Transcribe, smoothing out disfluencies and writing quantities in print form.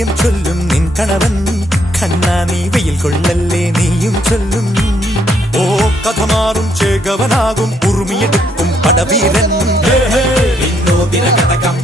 കാര്യം ചൊല്ലും നിൻ കണവൻ. കണ്ണാ നീ വെയിൽ കൊള്ളല്ലേ നീയും ചൊല്ലും. ഓ കഥ മാറും ചേകവനാകും ഉറുമിയെടുക്കും പടവീരൻ. വിനോദിന കടകം